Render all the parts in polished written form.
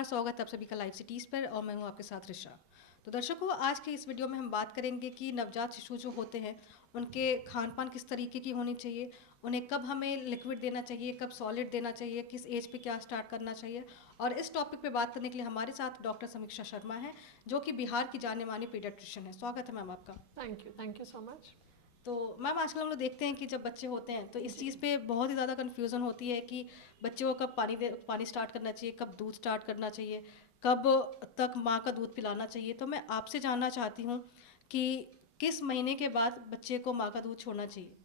नमस्कार, स्वागत है आप सभी का लाइव सिटीज़ पर और मैं हूं आपके साथ ऋषा। तो दर्शकों, आज के इस वीडियो में हम बात करेंगे कि नवजात शिशु जो होते हैं उनके खान पान किस तरीके की होनी चाहिए, उन्हें कब हमें लिक्विड देना चाहिए, कब सॉलिड देना चाहिए, किस एज पे क्या स्टार्ट करना चाहिए। और इस टॉपिक पे बात करने के लिए हमारे साथ डॉक्टर समीक्षा शर्मा हैं, जो कि बिहार की जाने मानी पीडियाट्रिशियन है। स्वागत है मैम आपका। Thank you so much. तो मैम, आजकल हम लोग देखते हैं कि जब बच्चे होते हैं तो इस जी। चीज़ पे बहुत ही ज़्यादा कन्फ्यूज़न होती है कि बच्चे को कब पानी स्टार्ट करना चाहिए, कब दूध स्टार्ट करना चाहिए, कब तक माँ का दूध पिलाना चाहिए। तो मैं आपसे जानना चाहती हूँ कि किस महीने के बाद बच्चे को माँ का दूध छोड़ना चाहिए।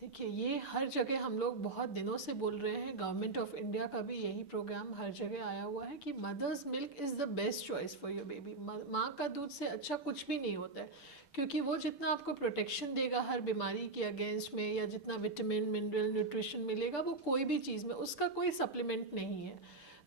देखिए, ये हर जगह हम लोग बहुत दिनों से बोल रहे हैं, गवर्नमेंट ऑफ इंडिया का भी यही प्रोग्राम हर जगह आया हुआ है कि mother's milk is the best choice for your baby. माँ का दूध से अच्छा कुछ भी नहीं होता है, क्योंकि वो जितना आपको प्रोटेक्शन देगा हर बीमारी के अगेंस्ट में, या जितना विटामिन मिनरल न्यूट्रिशन मिलेगा, वो कोई भी चीज़ में उसका कोई सप्लीमेंट नहीं है।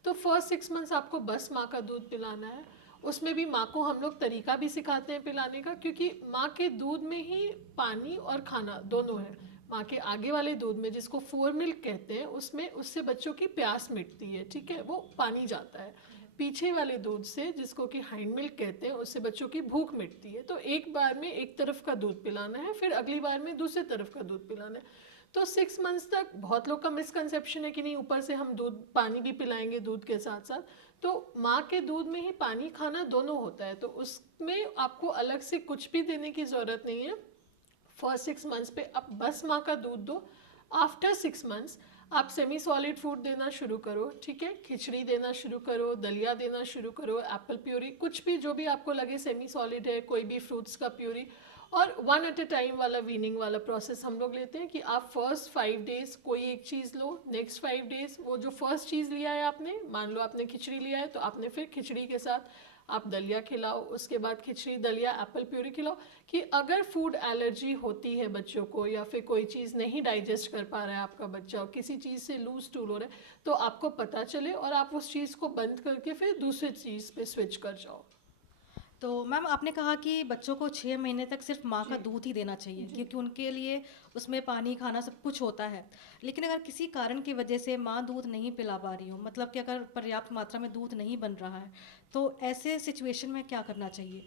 तो फर्स्ट 6 मंथ्स आपको बस माँ का दूध पिलाना है। उसमें भी माँ को हम लोग तरीका भी सिखाते हैं पिलाने का, क्योंकि माँ के दूध में ही पानी और खाना दोनों है। माँ के आगे वाले दूध में, जिसको फोर मिल्क कहते हैं, उसमें उससे बच्चों की प्यास मिटती है, ठीक है, वो पानी जाता है। पीछे वाले दूध से, जिसको कि हाइंड मिल्क कहते हैं, उससे बच्चों की भूख मिटती है। तो एक बार में एक तरफ का दूध पिलाना है, फिर अगली बार में दूसरे तरफ का दूध पिलाना है। तो 6 मंथ्स तक बहुत लोग का मिसकंसेप्शन है कि नहीं, ऊपर से हम दूध पानी भी पिलाएंगे दूध के साथ साथ। तो माँ के दूध में ही पानी खाना दोनों होता है, तो उसमें आपको अलग से कुछ भी देने की ज़रूरत नहीं है। फर्स्ट 6 मंथ्स पे आप बस माँ का दूध दो। आफ्टर 6 मंथ्स आप सेमी सॉलिड फूड देना शुरू करो, ठीक है, खिचड़ी देना शुरू करो, दलिया देना शुरू करो, एप्पल प्यूरी, कुछ भी जो भी आपको लगे सेमी सॉलिड है, कोई भी फ्रूट्स का प्यूरी। और 1 at a टाइम वाला वीनिंग वाला प्रोसेस हम लोग लेते हैं कि आप फर्स्ट 5 डेज कोई एक चीज़ लो, नेक्स्ट 5 डेज वो जो फर्स्ट चीज़ लिया है आपने, मान लो आपने खिचड़ी लिया है, तो आपने फिर खिचड़ी के साथ आप दलिया खिलाओ, उसके बाद खिचड़ी दलिया एप्पल प्यूरी खिलाओ। कि अगर फूड एलर्जी होती है बच्चों को, या फिर कोई चीज़ नहीं डाइजेस्ट कर पा रहा है आपका बच्चा, और किसी चीज़ से लूज स्टूल हो रहा है, तो आपको पता चले और आप उस चीज़ को बंद करके फिर दूसरी चीज़ पे स्विच कर जाओ। तो मैम, आपने कहा कि बच्चों को 6 महीने तक सिर्फ माँ का जी। दूध ही देना चाहिए जी। क्योंकि उनके लिए उसमें पानी खाना सब कुछ होता है। लेकिन अगर किसी कारण की वजह से माँ दूध नहीं पिला पा रही हो, मतलब कि अगर पर्याप्त मात्रा में दूध नहीं बन रहा है, तो ऐसे सिचुएशन में क्या करना चाहिए।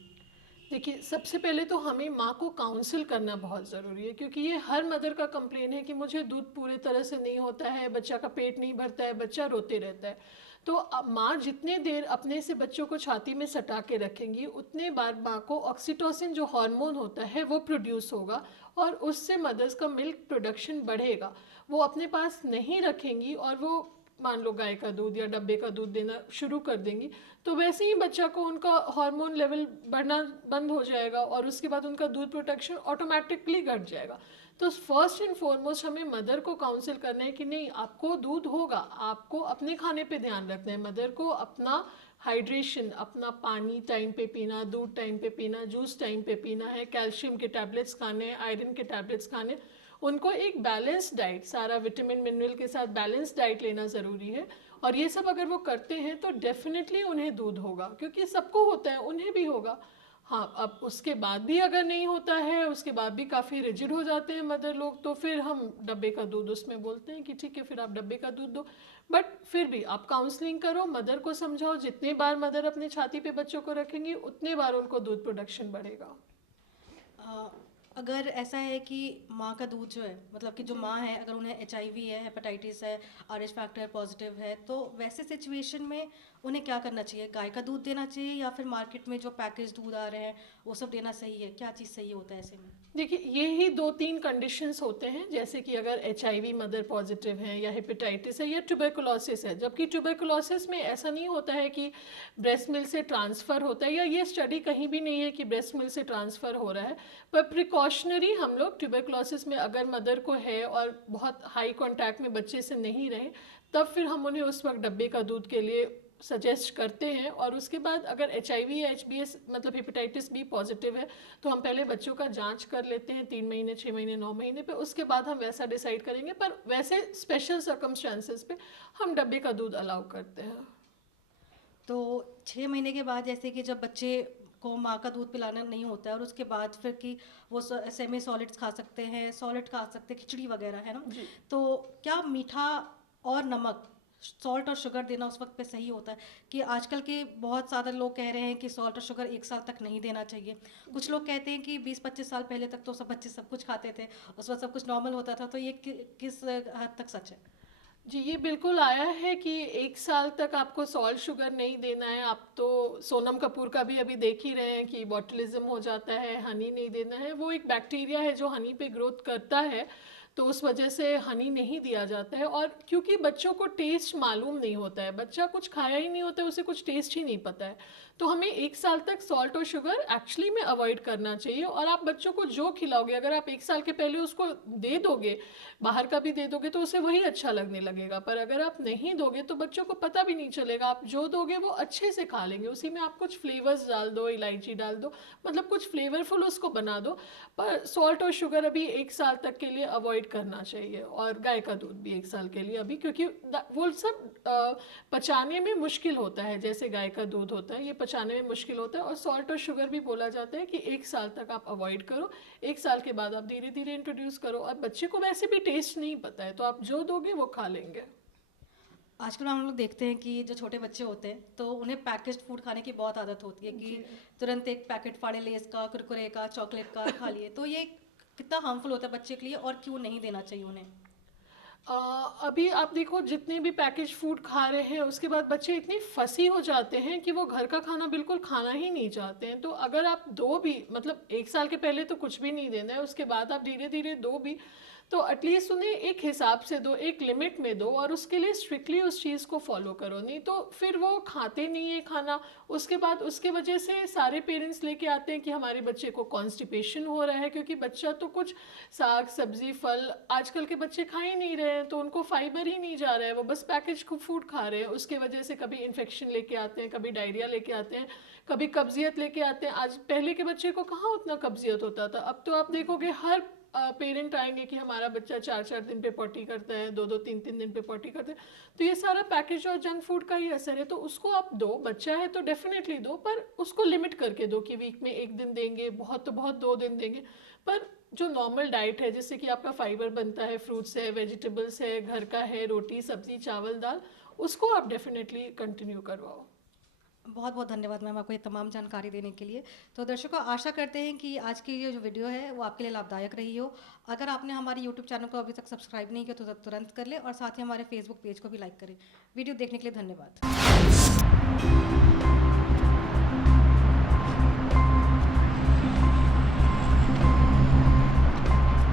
देखिए, सबसे पहले तो हमें माँ को काउंसिल करना बहुत ज़रूरी है, क्योंकि ये हर मदर का कंप्लेन है कि मुझे दूध पूरे तरह से नहीं होता है, बच्चा का पेट नहीं भरता है, बच्चा रोते रहता है। तो अब माँ जितने देर अपने से बच्चों को छाती में सटा के रखेंगी, उतने बार माँ को ऑक्सीटोसिन जो हार्मोन होता है वो प्रोड्यूस होगा, और उससे मदर्स का मिल्क प्रोडक्शन बढ़ेगा। वो अपने पास नहीं रखेंगी और वो मान लो गाय का दूध या डब्बे का दूध देना शुरू कर देंगी, तो वैसे ही बच्चा को उनका हार्मोन लेवल बढ़ना बंद हो जाएगा, और उसके बाद उनका दूध प्रोडक्शन ऑटोमेटिकली घट जाएगा। तो फर्स्ट एंड फॉरमोस्ट हमें मदर को काउंसिल करना है कि नहीं, आपको दूध होगा, आपको अपने खाने पे ध्यान रखना है। मदर को अपना हाइड्रेशन, अपना पानी टाइम पे पीना, दूध टाइम पे पीना, जूस टाइम पे पीना है, कैल्शियम के टैबलेट्स खाने, आयरन के टैबलेट्स खाने, उनको एक बैलेंस डाइट, सारा विटामिन मिनरल के साथ बैलेंस डाइट लेना ज़रूरी है। और ये सब अगर वो करते हैं तो डेफिनेटली उन्हें दूध होगा, क्योंकि सबको होता है, उन्हें भी होगा। हाँ, अब उसके बाद भी अगर नहीं होता है, उसके बाद भी काफ़ी रिजिड हो जाते हैं मदर लोग, तो फिर हम डब्बे का दूध उसमें बोलते हैं कि ठीक है, फिर आप डब्बे का दूध दो। बट फिर भी आप काउंसलिंग करो, मदर को समझाओ, जितने बार मदर अपने छाती पे बच्चों को रखेंगी उतने बार उनको दूध प्रोडक्शन बढ़ेगा। अ, अगर ऐसा है कि माँ का दूध जो है, मतलब कि जो जी। माँ है, अगर उन्हें HIV है, हेपेटाइटिस है, RH फैक्टर पॉजिटिव है, तो वैसे सिचुएशन में उन्हें क्या करना चाहिए। गाय का दूध देना चाहिए या फिर मार्केट में जो पैकेज दूध आ रहे हैं वो सब देना सही है। क्या चीज़ सही होता है ऐसे में। देखिए, ये ही 2-3 कंडीशंस होते हैं, जैसे कि अगर HIV मदर पॉजिटिव है, या हेपेटाइटिस है, या ट्यूबरकुलोसिस है। जबकि ट्यूबरकुलोसिस में ऐसा नहीं होता है कि ब्रेस्ट मिल्क से ट्रांसफ़र होता है, या ये स्टडी कहीं भी नहीं है कि ब्रेस्ट मिल्क से ट्रांसफ़र हो रहा है। पर प्रिकॉशनरी हम लोग ट्यूबरकुलोसिस में अगर मदर को है और बहुत हाई कॉन्टैक्ट में बच्चे से नहीं रहे, तब फिर हम उन्हें उस वक्त डब्बे का दूध के लिए सजेस्ट करते हैं। और उसके बाद अगर HIV या HBS मतलब हेपेटाइटिस बी पॉजिटिव है, तो हम पहले बच्चों का जांच कर लेते हैं 3 महीने, 6 महीने, 9 महीने पे, उसके बाद हम वैसा डिसाइड करेंगे। पर वैसे स्पेशल सर्कमस्टांसेस पे हम डब्बे का दूध अलाउ करते हैं। तो 6 महीने के बाद, जैसे कि जब बच्चे को माँ का दूध पिलाना नहीं होता है और उसके बाद फिर कि वो सेमी सॉलिड्स खा सकते हैं, सॉलिड खा सकते हैं, खिचड़ी वगैरह, है ना। जी। तो क्या मीठा और नमक सॉल्ट और शुगर देना उस वक्त पे सही होता है? कि आजकल के बहुत ज़्यादा लोग कह रहे हैं कि सॉल्ट और शुगर 1 साल तक नहीं देना चाहिए। कुछ लोग कहते हैं कि 20-25 साल पहले तक तो सब बच्चे सब कुछ खाते थे, उस वक्त सब कुछ नॉर्मल होता था, तो ये किस हद तक सच है? जी, ये बिल्कुल आया है कि 1 साल तक आपको सॉल्ट शुगर नहीं देना है। आप तो सोनम कपूर का भी अभी देख ही रहे हैं कि बॉटलिज्म हो जाता है, हनी नहीं देना है। वो एक बैक्टीरिया है जो हनी पे ग्रोथ करता है, तो उस वजह से हनी नहीं दिया जाता है। और क्योंकि बच्चों को टेस्ट मालूम नहीं होता है, बच्चा कुछ खाया ही नहीं होता है, उसे कुछ टेस्ट ही नहीं पता है, तो हमें 1 साल तक सॉल्ट और शुगर एक्चुअली में अवॉइड करना चाहिए। और आप बच्चों को जो खिलाओगे, अगर आप 1 साल के पहले उसको दे दोगे, बाहर का भी दे दोगे, तो उसे वही अच्छा लगने लगेगा। पर अगर आप नहीं दोगे तो बच्चों को पता भी नहीं चलेगा। आप जो दोगे वो अच्छे से खा लेंगे, उसी में आप कुछ फ्लेवर्स डाल दो, इलायची डाल दो, मतलब कुछ फ्लेवरफुल उसको बना दो। पर सॉल्ट और शुगर अभी 1 साल तक के लिए अवॉइड करना चाहिए। और गाय का दूध भी 1 साल के लिए अभी, क्योंकि वो सब पचाने में मुश्किल होता है, जैसे गाय का दूध होता है, ये पचाने में मुश्किल होता है। और सॉल्ट और शुगर भी बोला जाता है कि 1 साल तक आप अवॉइड करो, 1 साल के बाद आप धीरे धीरे इंट्रोड्यूस करो। और बच्चे को वैसे भी टेस्ट नहीं पता है, तो आप जो दोगे वो खा लेंगे। आजकल हम लोग देखते हैं कि जो छोटे बच्चे होते हैं तो उन्हें पैकेज्ड फूड खाने की बहुत आदत होती है कि तुरंत एक पैकेट फाड़े, लेस का, कुरकुरे का, चॉकलेट का खा लिए। तो ये कितना हार्मफुल होता है बच्चे के लिए और क्यों नहीं देना चाहिए उन्हें? अभी आप देखो, जितने भी पैकेज फूड खा रहे हैं उसके बाद बच्चे इतनी फंसी हो जाते हैं कि वो घर का खाना बिल्कुल खाना ही नहीं चाहते हैं। तो अगर आप दो भी, मतलब 1 साल के पहले तो कुछ भी नहीं देना है, उसके बाद आप धीरे धीरे दो भी, तो एटलीस्ट उन्हें एक हिसाब से दो, एक लिमिट में दो, और उसके लिए स्ट्रिक्टली उस चीज़ को फॉलो करो। नहीं तो फिर वो खाते नहीं है खाना। उसके बाद उसके वजह से सारे पेरेंट्स लेके आते हैं कि हमारे बच्चे को कॉन्स्टिपेशन हो रहा है, क्योंकि बच्चा तो कुछ साग सब्जी फल आजकल के बच्चे खा ही नहीं रहे हैं, तो उनको फाइबर ही नहीं जा रहा है, वो बस पैकेज फूड खा रहे हैं। उसके वजह से कभी इन्फेक्शन लेके आते हैं, कभी डायरिया लेके आते हैं, कभी कब्जियत लेके आते हैं। आज पहले के बच्चे को कहाँ उतना कब्जियत होता था, अब तो आप देखोगे हर पेरेंट आएंगे कि हमारा बच्चा 4-4 दिन पे पॉटी करता है, 2-2 3-3 दिन पे पॉटी करता है। तो ये सारा पैकेज और जंक फूड का ही असर है। तो उसको आप दो, बच्चा है तो डेफिनेटली दो, पर उसको लिमिट करके दो कि वीक में 1 दिन देंगे, बहुत तो बहुत 2 दिन देंगे। पर जो नॉर्मल डाइट है, जिससे कि आपका फाइबर बनता है, फ्रूट्स है, वेजिटेबल्स है, घर का है, रोटी सब्जी चावल दाल, उसको आप डेफिनेटली कंटिन्यू करवाओ। बहुत बहुत धन्यवाद मैम आपको ये तमाम जानकारी देने के लिए। तो दर्शकों, आशा करते हैं कि आज की ये जो वीडियो है वो आपके लिए लाभदायक रही हो। अगर आपने हमारे यूट्यूब चैनल को अभी तक सब्सक्राइब नहीं किया तो तुरंत कर ले, और साथ ही हमारे फेसबुक पेज को भी लाइक करें। वीडियो देखने के लिए धन्यवाद।